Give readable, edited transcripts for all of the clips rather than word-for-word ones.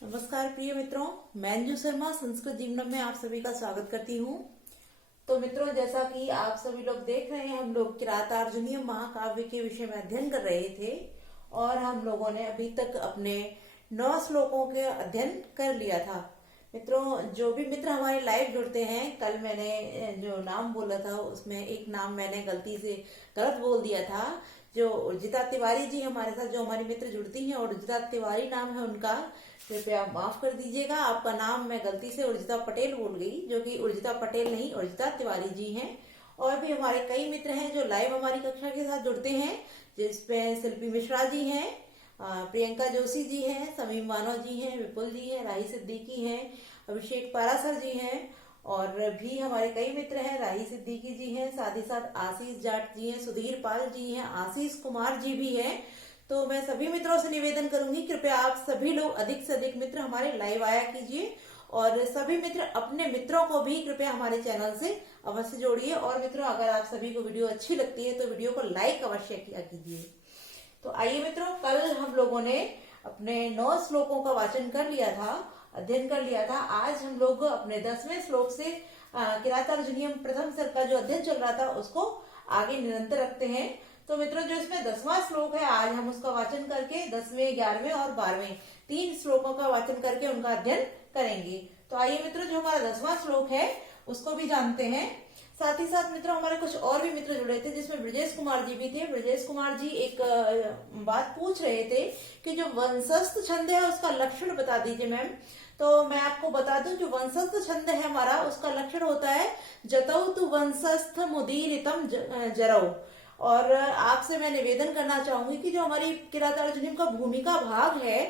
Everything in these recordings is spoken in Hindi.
नमस्कार प्रिय मित्रों, मैं अंजू शर्मा संस्कृत जीवनम में आप सभी का स्वागत करती हूँ। तो मित्रों, जैसा कि आप सभी लोग देख रहे हैं, हम लोग किरातार्जुनीयम महाकाव्य के विषय में अध्ययन कर रहे थे और हम लोगों ने अभी तक अपने 9 श्लोकों के अध्ययन कर लिया था। मित्रों, जो भी मित्र हमारे लाइव जुड़ते हैं, कल मैंने जो नाम बोला था उसमें एक नाम मैंने गलती से गलत बोल दिया था। जो उर्जिता तिवारी जी हमारे साथ जो हमारी मित्र जुड़ती हैं, उर्जिता तिवारी नाम है उनका, कृपया माफ कर दीजिएगा। आपका नाम मैं गलती से उर्जिता पटेल बोल गई, जो कि उर्जिता पटेल नहीं, उर्जिता तिवारी जी हैं। और भी हमारे कई मित्र हैं जो लाइव हमारी कक्षा के साथ जुड़ते हैं, जिसमें शिल्पी मिश्रा जी हैं, प्रियंका जोशी जी हैं, समीम मानव जी हैं, विपुल जी हैं, राही सिद्दीकी हैं, अभिषेक पारासर जी हैं, और भी हमारे कई मित्र हैं, राही सिद्दीकी जी हैं, साथ ही साथ आशीष जाट जी हैं, सुधीर पाल जी हैं, आशीष कुमार जी भी हैं। तो मैं सभी मित्रों से निवेदन करूंगी, कृपया आप सभी लोग अधिक से अधिक मित्र हमारे लाइव आया कीजिए और सभी मित्र अपने मित्रों को भी कृपया हमारे चैनल से अवश्य जोड़िए। और मित्रों, अगर आप सभी को वीडियो अच्छी लगती है तो वीडियो को लाइक अवश्य किया कीजिए। तो आइए मित्रों, कल हम लोगों ने अपने 9 श्लोकों का वाचन कर लिया था, अध्ययन कर लिया था। आज हम लोग अपने 10वें श्लोक से किरातार्जुनीयम प्रथम सर्ग का जो अध्ययन चल रहा था उसको आगे निरंतर रखते हैं। तो मित्रों, जो इसमें 10वां श्लोक है, आज हम उसका वाचन करके 10वें, 11वें और 12वें 3 श्लोकों का वाचन करके उनका अध्ययन करेंगे। तो आइए मित्रों, जो हमारा 10वां श्लोक है उसको भी जानते हैं। साथ ही साथ मित्रों, हमारे कुछ और भी मित्र जुड़े थे, जिसमें ब्रजेश कुमार जी भी थे। ब्रजेश कुमार जी एक बात पूछ रहे थे कि जो वंशस्थ छंद है उसका लक्षण बता दीजिए मैम। तो मैं आपको बता दूं, जो वंशस्थ छंद है हमारा, उसका लक्षण होता है जतौ तु वंशस्थ मुदीरितम जरौ। और आपसे मैं निवेदन करना चाहूंगी कि जो हमारी किरातार्जुनीयम का भूमिका भाग है,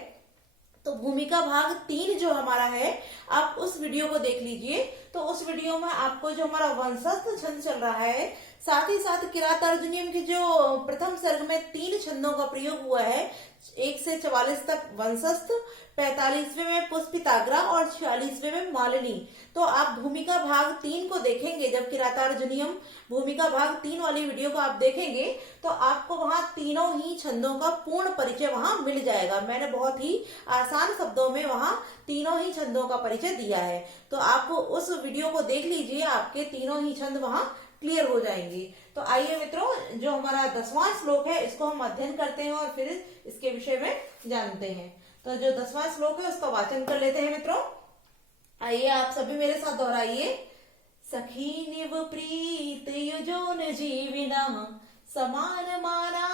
तो भूमिका भाग 3 जो हमारा है, आप उस वीडियो को देख लीजिए। तो उस वीडियो में आपको जो हमारा वंशस्थ छंद चल रहा है, साथ ही साथ किरातार्जुनीयम के जो प्रथम सर्ग में 3 छंदों का प्रयोग हुआ है, 1 से 44 तक वंशस्थ, 45वें में पुष्पिताग्रा और 46वें में मालिनी। तो आप भूमिका भाग 3 को देखेंगे, जब किरातार्जुनीयम भूमिका भाग 3 वाली वीडियो को आप देखेंगे तो आपको वहां तीनों ही छंदों का पूर्ण परिचय वहां मिल जाएगा। मैंने बहुत ही आसान शब्दों में वहां तीनों ही छंदों का परिचय दिया है। तो आप उस वीडियो को देख लीजिए, आपके तीनों ही छंद वहां क्लियर हो जाएंगे। तो आइए मित्रों, जो हमारा 10वां श्लोक है इसको हम अध्ययन करते हैं और फिर इसके विषय में जानते हैं। तो जो 10वां श्लोक है उसका वाचन कर लेते हैं मित्रों। आइए आप सभी मेरे साथ दोहराइए। सखी निव प्रीत युजोन जीविना समान माना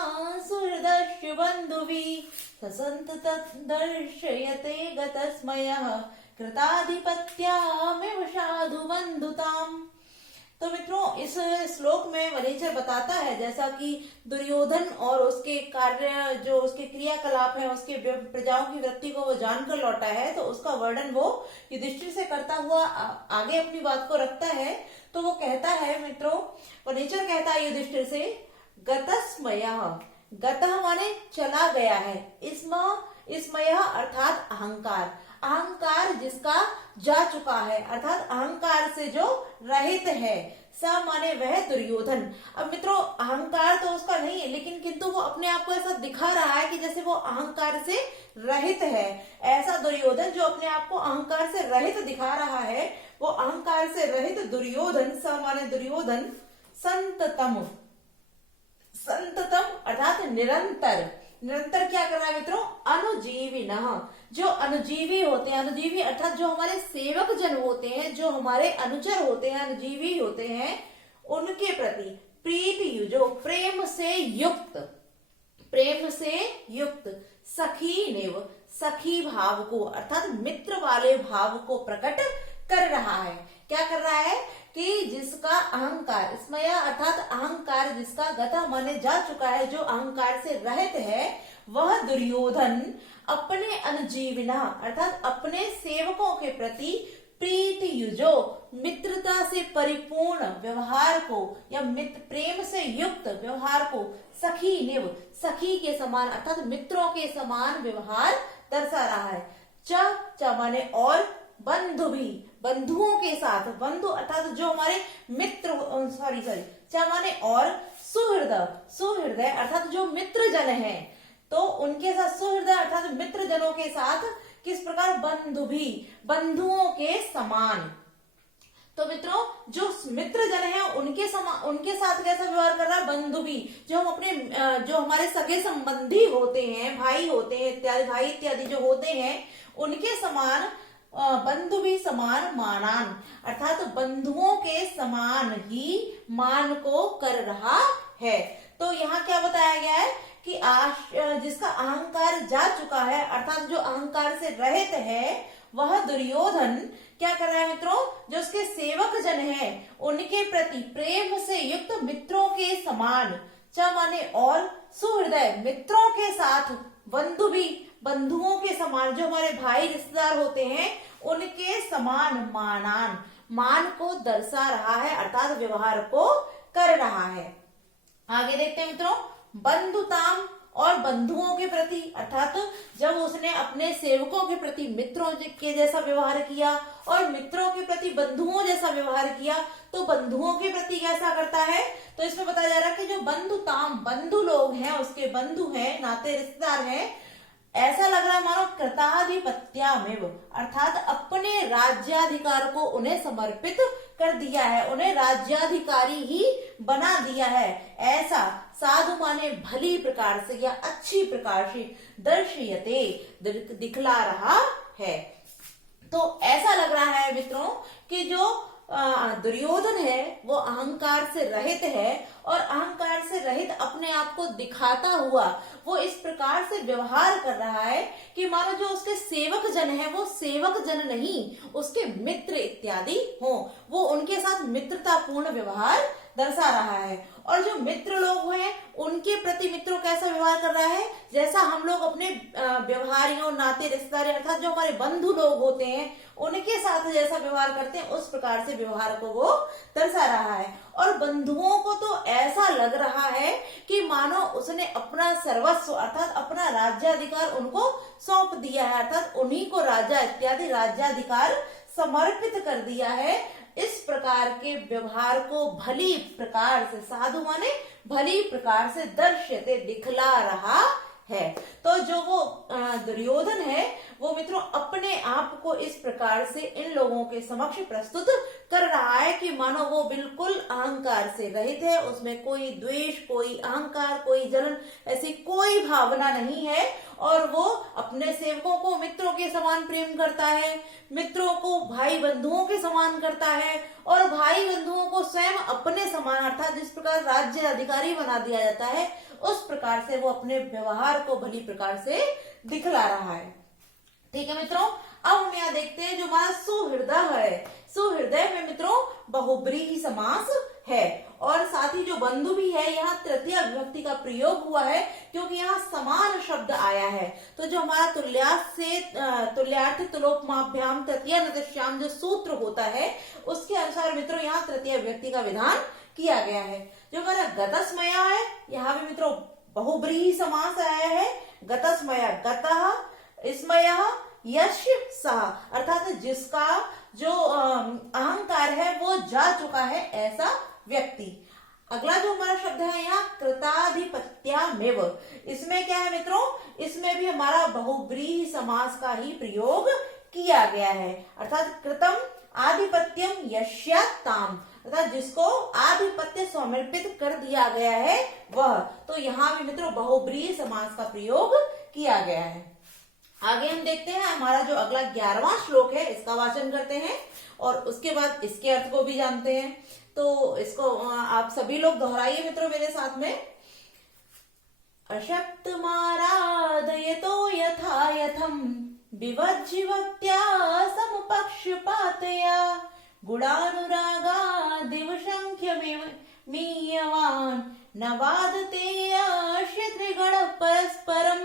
सुहृदस्य बंधुवी ससंत दर्शयते गतस्मयः कृताधिपत्यामिव साधु बंधुताम। तो मित्रों, इस श्लोक में वलीचर बताता है, जैसा कि दुर्योधन और उसके कार्य, जो उसके क्रियाकलाप है, उसके प्रजाओं की वृत्ति को वो जानकर लौटा है, तो उसका वर्णन वो युधिष्ठिर से करता हुआ आगे अपनी बात को रखता है। तो वो कहता है मित्रों, वलीचर कहता है युधिष्ठिर से, गतस्मयः, गतः माने चला गया है, स्मयः अर्थात अहंकार, अहंकार जिसका जा चुका है, अर्थात अहंकार से जो रहित है। स माने वह दुर्योधन। अब मित्रों, अहंकार तो उसका नहीं है, लेकिन किंतु वो अपने आप को ऐसा दिखा रहा है कि जैसे वो अहंकार से रहित है। ऐसा दुर्योधन जो अपने आप को अहंकार से रहित दिखा रहा है, वो अहंकार से रहित दुर्योधन, स माने दुर्योधन, संततम, संततम अर्थात निरंतर, निरंतर क्या कर रहा है मित्रों, अनुजीविनः, जो अनुजीवी होते हैं, अनुजीवी अर्थात जो हमारे सेवक जन होते हैं, जो हमारे अनुचर होते हैं, अनुजीवी होते हैं, उनके प्रति प्रीत युजो, प्रेम से युक्त, प्रेम से युक्त, सखी निव, सखी भाव को अर्थात मित्र वाले भाव को प्रकट कर रहा है। क्या कर रहा है कि जिसका अहंकार, स्मय अर्थात अहंकार जिसका गता माने जा चुका है, जो अहंकार से रहित है, वह दुर्योधन अपने अनुजीविना अर्थात अपने सेवकों के प्रति प्रीत युजो, मित्रता से परिपूर्ण व्यवहार को या मित्र प्रेम से युक्त व्यवहार को, सखी निव, सखी के समान अर्थात मित्रों के समान व्यवहार दर्शा रहा है। च माने और, बंधु भी, बंधुओं के साथ, बंधु अर्थात जो हमारे मित्र, सॉरी च माने और, सुहृदय, सुहृदय अर्थात जो मित्र जन है, तो उनके साथ सुहृदय अर्थात मित्र जनों के साथ किस प्रकार, बंधु भी, बंधुओं के समान। तो मित्रों जो मित्र जन है उनके साथ कैसा व्यवहार कर रहा है, बंधु भी, जो हम अपने जो हमारे सगे संबंधी होते हैं, भाई होते हैं इत्यादि, भाई इत्यादि जो होते हैं उनके समान, बंधु भी समान मानान, अर्थात बंधुओं के समान ही मान को कर रहा है। तो यहाँ क्या बताया गया है कि जिसका अहंकार जा चुका है, अर्थात जो अहंकार से रहित है, वह दुर्योधन क्या कर रहा है मित्रों, जो उसके सेवक जन है उनके प्रति प्रेम से युक्त मित्रों के समान, च माने और, सुहृदय मित्रों के साथ, बंधु भी बंधुओं के समान, जो हमारे भाई रिश्तेदार होते हैं उनके समान मानान, मान को दर्शा रहा है, अर्थात व्यवहार को कर रहा है। आगे देखते हैं मित्रों, बंधुताम और बंधुओं के प्रति, अर्थात जब उसने अपने सेवकों के प्रति मित्रों के जैसा व्यवहार किया और मित्रों के प्रति बंधुओं जैसा व्यवहार किया, तो बंधुओं के प्रति कैसा करता है, तो इसमें बताया जा रहा है कि जो बंधुताम, बंधु लोग हैं, उसके बंधु हैं, नाते रिश्तेदार हैं, ऐसा लग रहा है मानो कृताधिपत्यामेव, अर्थात अपने राज्याधिकार को उन्हें समर्पित कर दिया है, उन्हें राज्याधिकारी ही बना दिया है, ऐसा साधु माने भली प्रकार से या अच्छी प्रकार से, दर्शयते दिखला रहा है। तो ऐसा लग रहा है मित्रों कि जो दुर्योधन है वो अहंकार से रहित है, और अहंकार से रहित अपने आप को दिखाता हुआ वो इस प्रकार से व्यवहार कर रहा है कि मानो जो उसके सेवक जन है वो सेवक जन नहीं, उसके मित्र इत्यादि हो, वो उनके साथ मित्रतापूर्ण व्यवहार दर्शा रहा है। और जो मित्र लोग हैं उनके प्रति मित्रों कैसा व्यवहार कर रहा है, जैसा हम लोग अपने व्यवहारियों, नाते रिश्तेदार, अर्थात जो हमारे बंधु लोग होते हैं उनके साथ जैसा व्यवहार करते हैं उस प्रकार से व्यवहार को वो दर्शा रहा है। और बंधुओं को तो ऐसा लग रहा है कि मानो उसने अपना सर्वस्व, अर्थात अपना राज्याधिकार उनको सौंप दिया है, अर्थात उन्हीं को राजा इत्यादि राज्याधिकार समर्पित कर दिया है। इस प्रकार के व्यवहार को भली प्रकार से, साधु माने भली प्रकार से, दर्शते दिखला रहा है। तो जो वो दुर्योधन है वो मित्रों अपने आप को इस प्रकार से इन लोगों के समक्ष प्रस्तुत कर रहा है कि मानो वो बिल्कुल अहंकार से रहित है, उसमें कोई द्वेष, कोई अहंकार, कोई जलन, ऐसी कोई भावना नहीं है, और वो अपने सेवकों को मित्रों के समान प्रेम करता है, मित्रों को भाई बंधुओं के समान करता है, और भाई बंधुओं को स्वयं अपने समान, अर्थात जिस प्रकार राज्य अधिकारी बना दिया जाता है उस प्रकार से वो अपने व्यवहार को भली प्रकार से दिखला रहा है। ठीक है मित्रों, अब हम यहाँ देखते हैं जो हमारा सुहृदय है, सुहृदय में मित्रों बहुब्रीहि समास है, और साथ ही जो बंधु भी है यहाँ तृतीय विभक्ति का प्रयोग हुआ है क्योंकि यहाँ समान शब्द आया है। तो जो हमारा तुल्यार्थ तुलोपमाभ्याम तृतीय नतश्याम जो सूत्र होता है उसके अनुसार मित्रों यहाँ तृतीय विभक्ति का विधान किया गया है। जो हमारा गतस्मया है यहाँ भी मित्रों बहुब्रीहि समास आया है। गतस्मया, गतः स्मयः यस्य सः, अर्थात जिसका जो अहंकार है वो जा चुका है ऐसा व्यक्ति। अगला जो हमारा शब्द है यहाँ कृताधिपत्यामेव, इसमें क्या है मित्रों, इसमें भी हमारा बहुब्रीहि समास का ही प्रयोग किया गया है, अर्थात कृतम आधिपत्यम यस्या ताम, अर्थात जिसको आधिपत्य समर्पित कर दिया गया है वह। तो यहाँ भी मित्रों बहुब्रीहि समास का प्रयोग किया गया है। आगे हम देखते हैं हमारा जो अगला 11वां श्लोक है इसका वाचन करते हैं और उसके बाद इसके अर्थ को भी जानते हैं। तो इसको आप सभी लोग दोहराइए मित्रों मेरे साथ में। अशक्तमाराधयतो यथा यथम विवज्जिवक्त्या समपक्षपातया गुणानुरागा दिवशंख्यमेव मीयवान न वादते अस्य त्रिगुण परस्परम।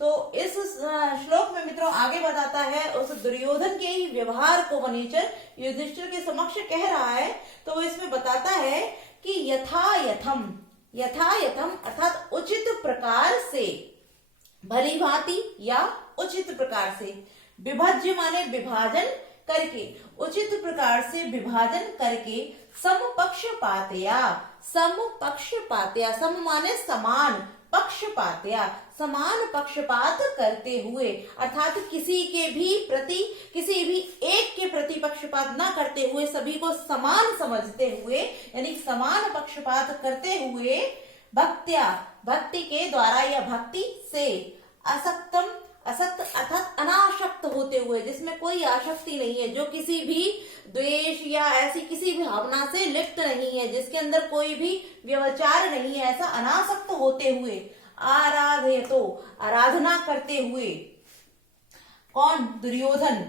तो इस श्लोक में मित्रों आगे बताता है उस दुर्योधन के ही व्यवहार को वनीचर युधिष्ठिर के समक्ष कह रहा है। तो वो इसमें बताता है कि यथा यथम अर्थात उचित प्रकार से, भली भांति या उचित प्रकार से, विभज्य माने विभाजन करके, उचित प्रकार से विभाजन करके, समपक्षपातया, समपक्षपातया, सम माने समान, पक्षपात्या, समान पक्षपात करते हुए, अर्थात किसी भी एक के प्रति पक्षपात न करते हुए, सभी को समान समझते हुए, यानी समान पक्षपात करते हुए, भक्त्या, भक्ति के द्वारा या भक्ति से, असक्तम, असक्त अर्थात अनासक्त होते हुए, जिसमें कोई आसक्ति नहीं है, जो किसी भी द्वेष या ऐसी किसी भी भावना से लिप्त नहीं है, जिसके अंदर कोई भी व्यभिचार नहीं है, ऐसा अनासक्त होते हुए, आराधयतो, आराधना करते हुए, कौन? दुर्योधन,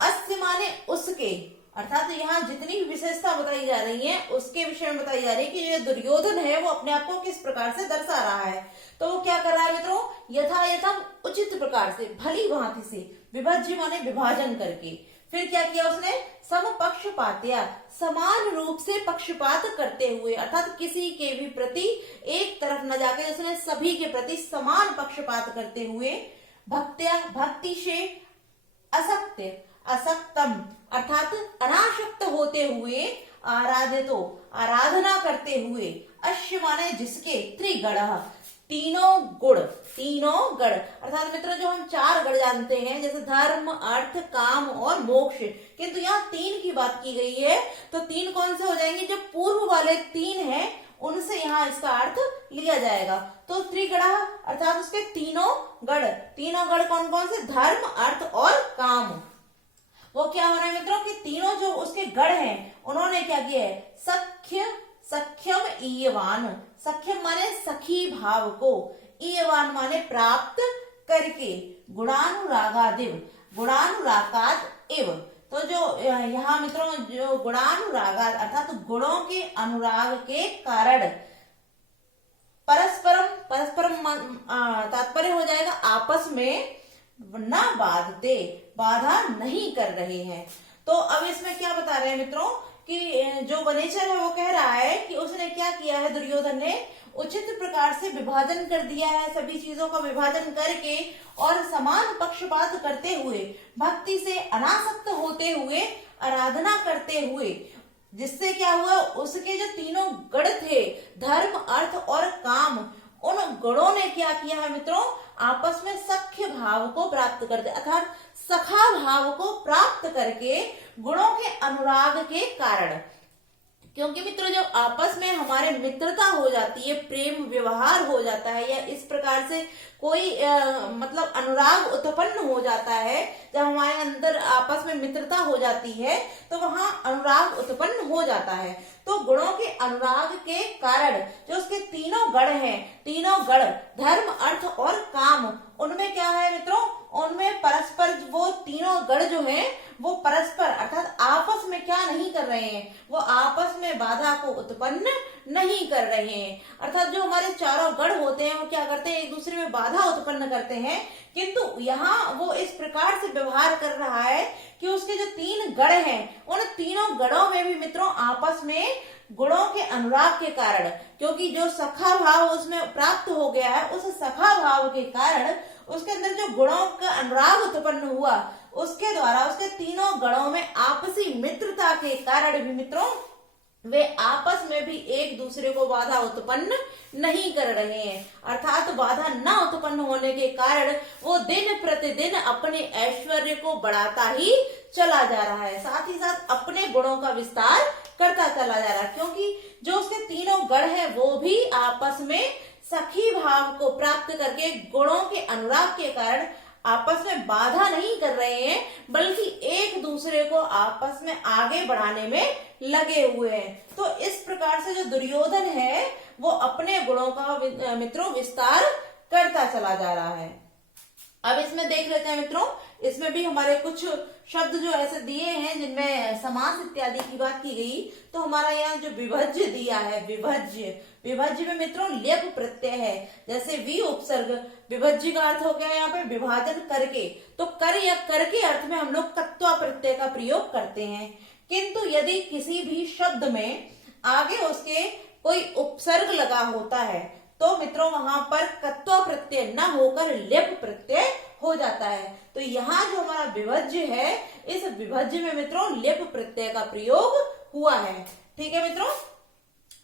अस्य माने उसके, अर्थात यहाँ जितनी भी विशेषता बताई जा रही है उसके विषय में बताई जा रही है कि ये दुर्योधन है वो अपने आप को किस प्रकार से दर्शा रहा है। तो वो क्या कर रहा है मित्रों? यथा यथम, उचित प्रकार से, भली भांति से, विभज्य माने विभाजन करके, फिर क्या किया उसने? समपक्षपात्या, समान रूप से पक्षपात करते हुए, अर्थात किसी के भी प्रति एक तरफ न जाकर उसने सभी के प्रति समान पक्षपात करते हुए, भक्त्या, भक्ति से, असत्य, असक्तम अर्थात अनासक्त होते हुए, आराधितो, आराधना करते हुए, अश्य माने जिसके, त्रिगण, तीनों गुण, तीनों गण, अर्थात मित्रों जो हम 4 गण जानते हैं, जैसे धर्म, अर्थ, काम और मोक्ष, किंतु यहाँ 3 की बात की गई है, तो 3 कौन से हो जाएंगे? जो पूर्व वाले 3 हैं उनसे यहाँ इसका अर्थ लिया जाएगा। तो त्रिगण अर्थात उसके तीनों गण कौन कौन से? धर्म, अर्थ और काम। वो क्या हो रहा है मित्रों कि तीनों जो उसके गण हैं उन्होंने क्या किया है? सख्यम ईयवान, सख्यम माने सखी भाव को, ईयवान माने प्राप्त करके, गुणानुरागादिव, गुणानुरागाद एव, तो जो यहाँ मित्रों जो गुणानुरागाद अर्थात गुणों के अनुराग के कारण, परस्परम तात्पर्य हो जाएगा आपस में, न बाधते, बाधा नहीं कर रहे हैं। तो अब इसमें क्या बता रहे हैं मित्रों कि जो वनेचर है वो कह रहा है कि उसने क्या किया है, दुर्योधन ने उचित प्रकार से विभाजन कर दिया है, सभी चीजों का विभाजन करके और समान पक्षपात करते हुए, भक्ति से अनासक्त होते हुए, आराधना करते हुए, जिससे क्या हुआ? उसके जो तीनों गण थे, धर्म, अर्थ और काम, उन गणों ने क्या किया है मित्रों? आपस में सख्य भाव को प्राप्त करते, अर्थात सखा भाव को प्राप्त करके, गुणों के अनुराग के कारण, क्योंकि मित्रों जब आपस में हमारे मित्रता हो जाती है, प्रेम व्यवहार हो जाता है, या इस प्रकार से कोई मतलब अनुराग उत्पन्न हो जाता है, जब हमारे अंदर आपस में मित्रता हो जाती है तो वहां अनुराग उत्पन्न हो जाता है। तो गुणों के अनुराग के कारण जो उसके तीनों गण हैं, तीनों गण धर्म, अर्थ और काम, उनमें क्या है मित्रों? उनमें परस्पर, वो तीनों गण जो हैं वो परस्पर अर्थात आपस में क्या नहीं कर रहे हैं? वो आपस में बाधा को उत्पन्न नहीं कर रहे हैं। अर्थात जो हमारे चारों गण होते हैं वो क्या करते हैं? एक दूसरे में बाधा उत्पन्न करते हैं, किंतु यहाँ वो इस प्रकार से व्यवहार कर रहा है कि उसके जो 3 गण हैं उन तीनों गणों में भी मित्रों आपस में गुणों के अनुराग के कारण, क्योंकि जो सखा भाव उसमें प्राप्त हो गया है, उस सखा भाव के कारण उसके अंदर जो गुणों का अनुराग उत्पन्न हुआ, उसके द्वारा उसके तीनों गणों में आपसी मित्रता के कारण भी मित्रों वे आपस में भी एक दूसरे को बाधा उत्पन्न नहीं कर रहे हैं। अर्थात बाधा न उत्पन्न होने के कारण वो दिन प्रतिदिन अपने ऐश्वर्य को बढ़ाता ही चला जा रहा है, साथ ही साथ अपने गुणों का विस्तार करता चला जा रहा है, क्योंकि जो उसके तीनों गण हैं वो भी आपस में सखी भाव को प्राप्त करके गुणों के अनुराग के कारण आपस में बाधा नहीं कर रहे हैं, बल्कि एक दूसरे को आपस में आगे बढ़ाने में लगे हुए हैं। तो इस प्रकार से जो दुर्योधन है वो अपने गुणों का मित्रों विस्तार करता चला जा रहा है। अब इसमें देख लेते हैं मित्रों, इसमें भी हमारे कुछ शब्द जो ऐसे दिए हैं जिनमें समास इत्यादि की बात की गई। तो हमारा यहाँ जो विभज्य दिया है, विभज्य में मित्रों लेप प्रत्यय है, जैसे वि उपसर्ग, विभज्य का अर्थ हो गया यहाँ पे विभाजन करके, तो कर या कर के अर्थ में हम लोग कत्वा प्रत्यय का प्रयोग करते हैं। किंतु यदि किसी भी शब्द में आगे उसके कोई उपसर्ग लगा होता है तो मित्रों वहां पर कत्वा प्रत्यय न होकर लेप प्रत्यय हो जाता है। तो यहाँ जो हमारा विभज्य है, इस विभज्य में मित्रों लेप प्रत्यय का प्रयोग हुआ है। ठीक है मित्रों,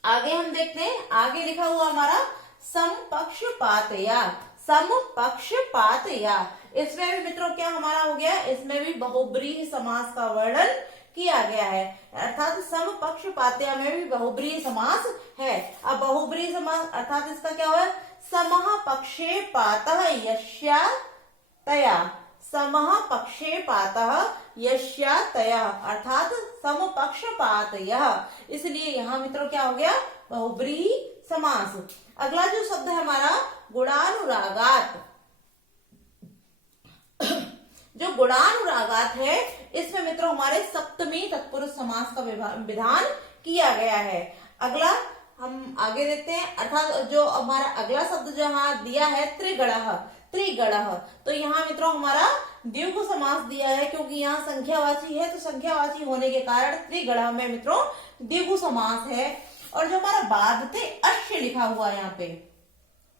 आगे हम देखते हैं, आगे लिखा हुआ हमारा समपक्षपातया, समपक्षपातया। इसमें भी मित्रों क्या हमारा हो गया, इसमें भी बहुब्रीहि समास का वर्णन किया गया है, अर्थात समपक्षपातया में भी बहुब्रीहि समास है। अब बहुब्रीहि समास अर्थात इसका क्या हुआ, समः पक्षेपातः यस्या तया, समः पक्षेपातः यस्या तया अर्थात समपक्षपातयः, इसलिए यहाँ मित्रों क्या हो गया, बहुब्रीहि समास। अगला जो शब्द है हमारा गुणानुरागात, जो गुणानुरागात है इसमें मित्रों हमारे सप्तमी तत्पुरुष समास का विधान किया गया है। अगला हम आगे देखते हैं, अर्थात जो हमारा अगला शब्द जो यहाँ दिया है त्रिगणः, त्रिगणः, तो यहाँ मित्रों हमारा द्विगु समास दिया है, क्योंकि यहाँ संख्यावाची है तो संख्यावाची होने के कारण त्रिगणः में मित्रों द्विगु समास है। और जो हमारा बाधते अश्य लिखा हुआ है यहाँ पे,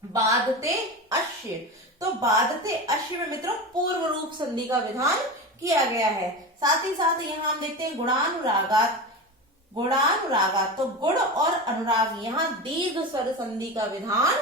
बाधते अश्य, तो बाधते अश्य में मित्रों पूर्व रूप संधि का विधान किया गया है। साथ ही साथ यहाँ हम देखते हैं गुणानुरागात, गुणानुरागात, तो गुण और अनुराग यहाँ दीर्घ स्वर संधि का विधान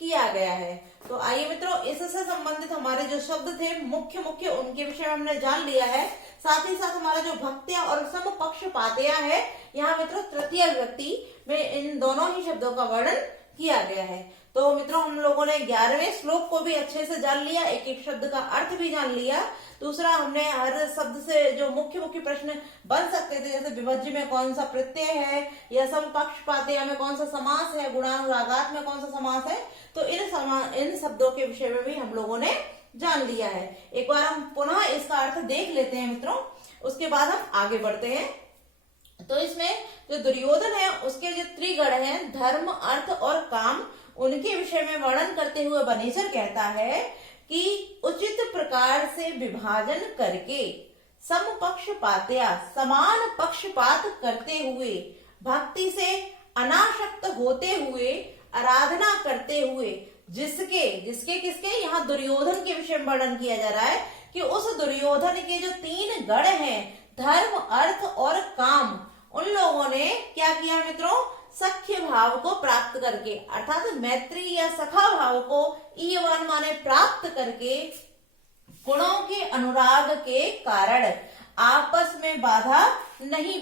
किया गया है। तो आइए मित्रों इससे संबंधित हमारे जो शब्द थे मुख्य मुख्य उनके विषय में हमने जान लिया है। साथ ही साथ हमारा जो भक्त्या और समपक्षपातया है, यहाँ मित्रों तृतीय विभक्ति में इन दोनों ही शब्दों का वर्णन किया गया है। तो मित्रों हम लोगों ने 11वें श्लोक को भी अच्छे से जान लिया, एक एक शब्द का अर्थ भी जान लिया। दूसरा हमने हर शब्द से जो मुख्य मुख्य प्रश्न बन सकते थे, जैसे विभज्य में कौन सा प्रत्यय है, या समपक्षपातया में कौन सा समास है, गुणानुरागात में कौन सा समास है, तो इन शब्दों के विषय में भी हम लोगों ने जान लिया है। एक बार हम पुनः इसका अर्थ देख लेते हैं मित्रों, उसके बाद हम आगे बढ़ते हैं। तो इसमें जो दुर्योधन है उसके जो त्रिगण हैं धर्म अर्थ और काम, उनके विषय में वर्णन करते हुए बनेसर कहता है कि उचित प्रकार से विभाजन करके समपक्षपातया, समान पक्षपात करते हुए, भक्ति से अनासक्त होते हुए, आराधना करते हुए, जिसके जिसके किसके, यहाँ दुर्योधन के विषय में वर्णन किया जा रहा है कि उस दुर्योधन के जो 3 गण हैं धर्म अर्थ और काम, उन लोगों ने क्या किया मित्रों, सख्य भाव को प्राप्त करके, अर्थात मैत्री या सखा भाव को ईवन माने प्राप्त करके, गुणों के अनुराग के कारण आपस में बाधा नहीं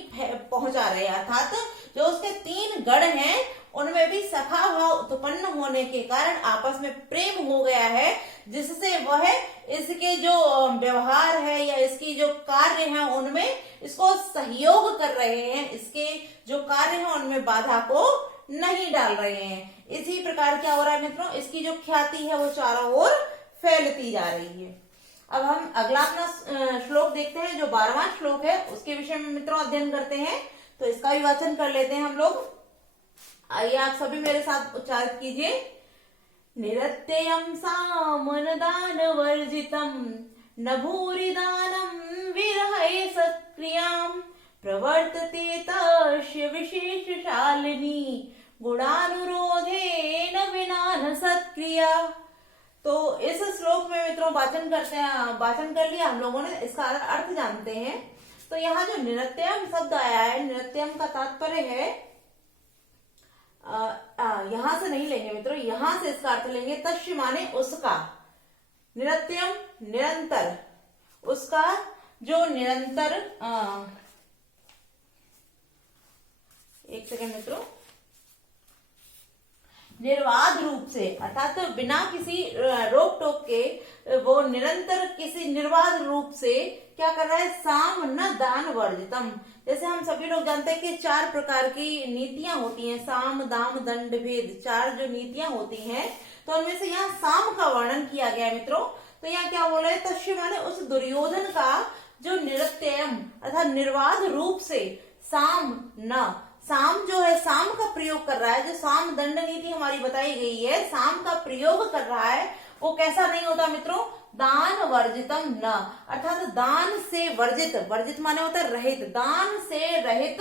पहुंचा रहे, अर्थात जो उसके 3 गण हैं उनमें भी सखा भाव उत्पन्न होने के कारण आपस में प्रेम हो गया है, जिससे वह इसके जो व्यवहार है या इसकी जो कार्य है उनमें इसको सहयोग कर रहे हैं, इसके जो कार्य है उनमें बाधा को नहीं डाल रहे हैं। इसी प्रकार क्या हो रहा है मित्रों, इसकी जो ख्याति है वो चारों ओर फैलती जा रही है। अब हम अगला अपना श्लोक देखते हैं, जो 12वां श्लोक है उसके विषय में मित्रों अध्ययन करते हैं। तो इसका भी वाचन कर लेते हैं हम लोग। आइए आप सभी मेरे साथ उच्चारित कीजिए। निरत्ययं सामनदान वर्जितम न भूरिदानम विरहे सत्क्रियां प्रवर्तते तस्य विशेषशालिनी गुणानुरोधेन विना न सत्क्रिया। तो इस श्लोक में मित्रों वाचन करते हैं, वाचन कर लिया हम लोगों ने, इसका अर्थ जानते हैं। तो यहाँ जो निरत्यम शब्द आया है, निरत्यम का तात्पर्य है, यहां से नहीं लेंगे मित्रों, यहां से इसका अर्थ लेंगे, तस्य माने उसका, निरत्यम निरंतर, उसका जो निरंतर, एक सेकंड मित्रों, निर्वाध रूप से, अर्थात तो बिना किसी रोक टोक के वो निरंतर किसी निर्वाध रूप से क्या कर रहा है, साम न दान वर्जितम। जैसे हम सभी लोग जानते हैं कि 4 प्रकार की नीतियां होती हैं, साम दाम दंड भेद, 4 जो नीतियां होती हैं, तो उनमें से यहाँ साम का वर्णन किया गया है मित्रों। तो यहाँ क्या बोला है, तस्य माने उस दुर्योधन का जो निरत्यम अर्थात निर्वाध रूप से, साम न, साम जो है साम का प्रयोग कर रहा है, जो साम दंड नीति हमारी बताई गई है, साम का प्रयोग कर रहा है, वो कैसा नहीं होता मित्रों, दान वर्जितम न, अर्थात दान से वर्जित, वर्जित माने होता है रहित, दान से रहित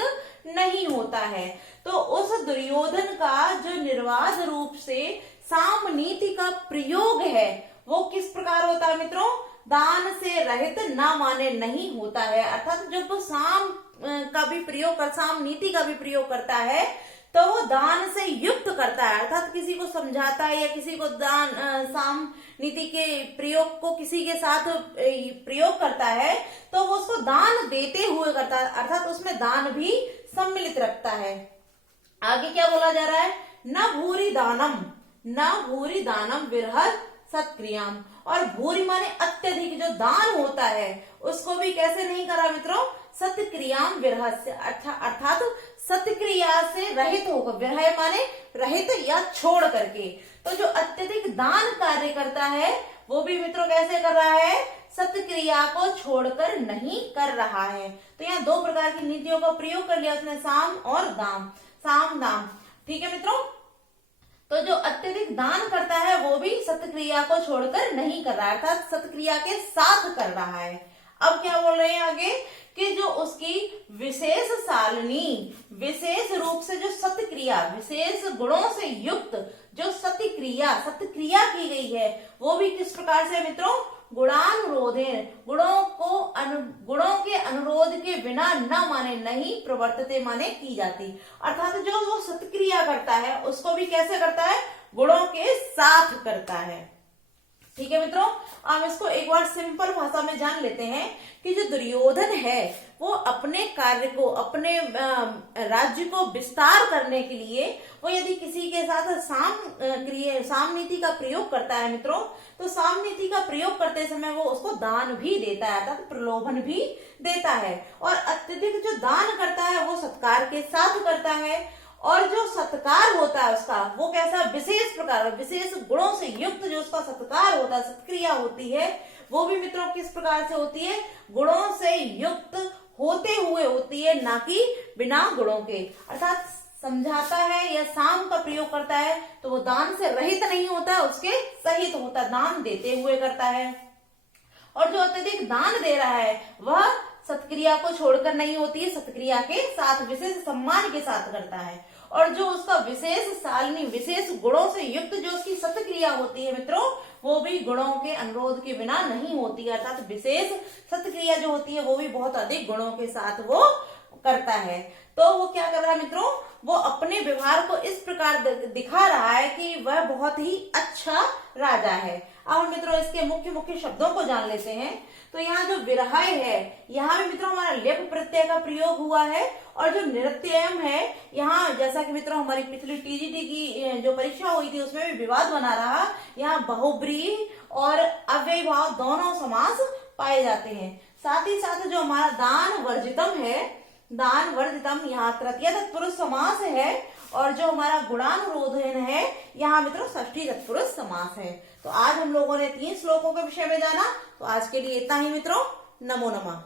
नहीं होता है। तो उस दुर्योधन का जो निर्वाध रूप से साम नीति का प्रयोग है वो किस प्रकार होता है मित्रों, दान से रहित न माने नहीं होता है। अर्थात जब वो साम का भी प्रयोग कर, साम नीति का भी प्रयोग करता है, तो वो दान से युक्त करता है, अर्थात किसी को समझाता है या किसी को दान साम नीति के प्रयोग को किसी के साथ प्रयोग करता है, तो वो उसको दान देते हुए करता है, अर्थात उसमें दान भी सम्मिलित रखता है। आगे क्या बोला जा रहा है, न भूरि दानम विरहत सत्क्रियाम। और भूरि माने अत्यधिक जो दान होता है उसको भी कैसे नहीं करा मित्रों, सत्क्रियाम विरहत से, अर्थात सत्क्रिया से रहित होकर, विरह माने रहित या छोड़ करके। तो जो अत्यधिक दान कार्य करता है वो भी मित्रों कैसे कर रहा है, सत्क्रिया को छोड़कर नहीं कर रहा है। तो यहाँ दो प्रकार की नीतियों का प्रयोग कर लिया उसने, साम और दाम, साम दाम। ठीक है मित्रों, तो जो अत्यधिक दान करता है वो भी सत्क्रिया को छोड़कर नहीं कर रहा है, अर्थात सत्क्रिया के साथ कर रहा है। अब क्या बोल रहे हैं आगे कि जो उसकी विशेष सालनी, विशेष रूप से जो सत्क्रिया, विशेष गुणों से युक्त जो सत्क्रिया की गई है वो भी किस प्रकार से मित्रों, गुणानुरोधेन, गुणों के अनुरोध के बिना न माने, नहीं प्रवर्तते माने की जाती, अर्थात जो वो सत्क्रिया करता है उसको भी कैसे करता है, गुणों के साथ करता है। ठीक है मित्रों, हम इसको एक बार सिंपल भाषा में जान लेते हैं कि जो दुर्योधन है वो अपने कार्य को, अपने राज्य को विस्तार करने के लिए वो यदि किसी के साथ साम नीति का प्रयोग करता है मित्रों, तो साम नीति का प्रयोग करते समय वो उसको दान भी देता है, अर्थात प्रलोभन भी देता है। और अत्यधिक जो दान करता है वो सत्कार के साथ करता है, और जो सत्कार होता है उसका वो कैसा, विशेष प्रकार, विशेष गुणों से युक्त जो उसका सत्कार होता है, सत्क्रिया होती है, वो भी मित्रों किस प्रकार से होती है, गुणों से युक्त होते हुए होती है, ना कि बिना गुणों के। अर्थात समझाता है या साम का प्रयोग करता है तो वो दान से रहित नहीं होता, उसके सहित होता, दान देते हुए करता है। और जो अत्यधिक दान दे रहा है वह सत्क्रिया को छोड़कर नहीं होती है, सत्क्रिया के साथ, विशेष सम्मान के साथ करता है। और जो उसका विशेष सालनी, विशेष गुणों से युक्त जो उसकी सत्क्रिया होती है मित्रों, वो भी गुणों के अनुरोध के बिना नहीं होती है, अर्थात विशेष सत्क्रिया जो होती है वो भी बहुत अधिक गुणों के साथ वो करता है। तो वो क्या कर रहा है मित्रों, वो अपने व्यवहार को इस प्रकार दिखा रहा है कि वह बहुत ही अच्छा राजा है। अब मित्रों इसके मुख्य मुख्य शब्दों को जान लेते हैं। तो यहाँ जो विरह है, यहाँ भी मित्रों हमारा लेप प्रत्यय का प्रयोग हुआ है। और जो नृत्यम है, यहाँ जैसा कि मित्रों हमारी पिछली टीजीटी की जो परीक्षा हुई थी उसमें भी विवाद बना रहा, यहाँ बहुब्रीहि और अव्ययभाव दोनों समास पाए जाते हैं। साथ ही साथ जो हमारा दान वर्जितम है, दान वर्जितम यहाँ तृतीय तत्पुरुष समास है। और जो हमारा गुणानुरोधन है यहाँ मित्रों षष्ठी तत्पुरुष समास है। तो आज हम लोगों ने 3 श्लोकों के विषय में जाना। तो आज के लिए इतना ही मित्रों, नमो नमः।